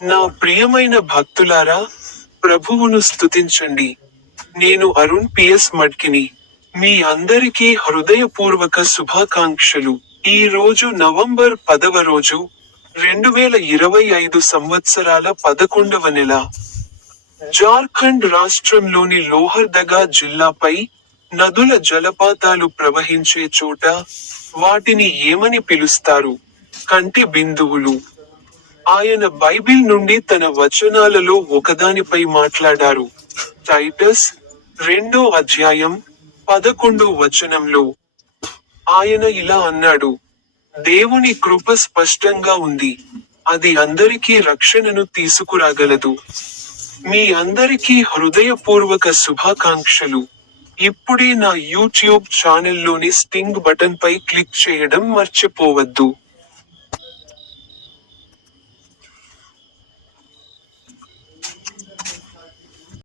నా ప్రియమైన భక్తులారా, ప్రభువును స్తుతించండి. నేను అరుణ్ పిఎస్ మడ్కిని. మీ అందరికీ హృదయపూర్వక శుభాకాంక్షలు. ఈ రోజు నవంబర్ 10వ రోజు, 2025 సంవత్సరాల 11వ నెల. జార్ఖండ్ రాష్ట్రంలోని లోహర్దగా జిల్లాపై, నదుల జలపాతాలు ప్రవహించే చోట, వాటిని ఏమని పిలుస్తారు? కంటి బిందువులు. ఆయన బైబిల్ నుండి తన వచనాలలో ఒకదానిపై మాట్లాడారు. టైటస్ 2వ అధ్యాయం 11వ వచనంలో ఆయన ఇలా అన్నాడు: దేవుని కృప స్పష్టంగా ఉంది, అది అందరికీ రక్షణను తీసుకురాగలదు. మీ అందరికీ హృదయపూర్వక శుభాకాంక్షలు. ఇప్పుడే నా యూట్యూబ్ ఛానల్లోని స్టింగ్ బటన్ పై క్లిక్ చేయడం మర్చిపోవద్దు.